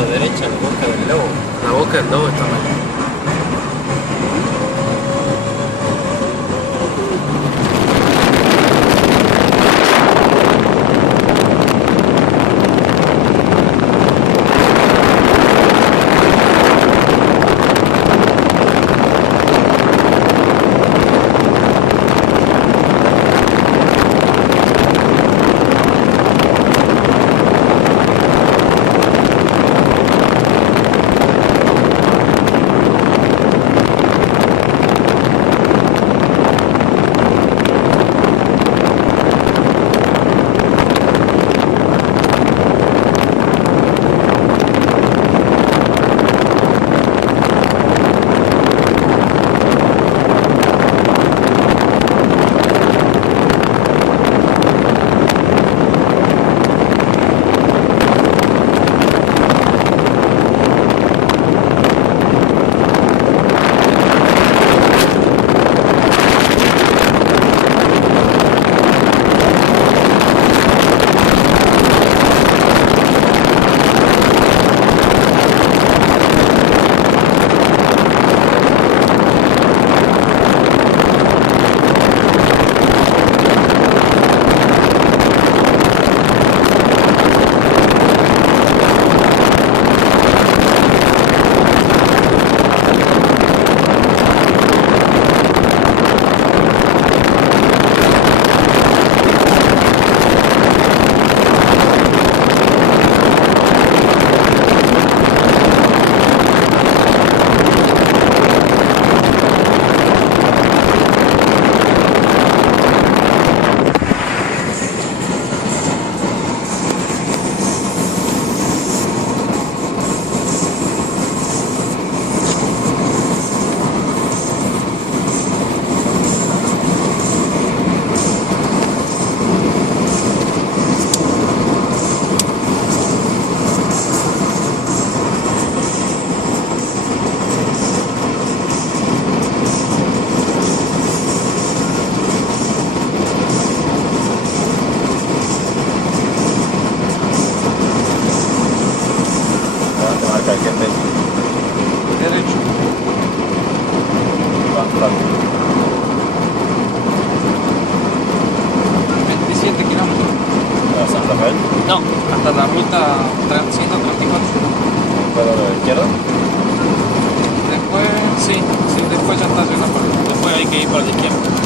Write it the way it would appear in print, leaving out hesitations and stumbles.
punto derecha, la boca del lobo. La boca del lobo está mal. Derecho. ¿Cuánto? 27 kilómetros. ¿A Santa Fe? No, hasta la ruta 134. ¿Pero de la izquierda? Después, sí, después ya está haciendo la parte. Después hay que ir para la izquierda.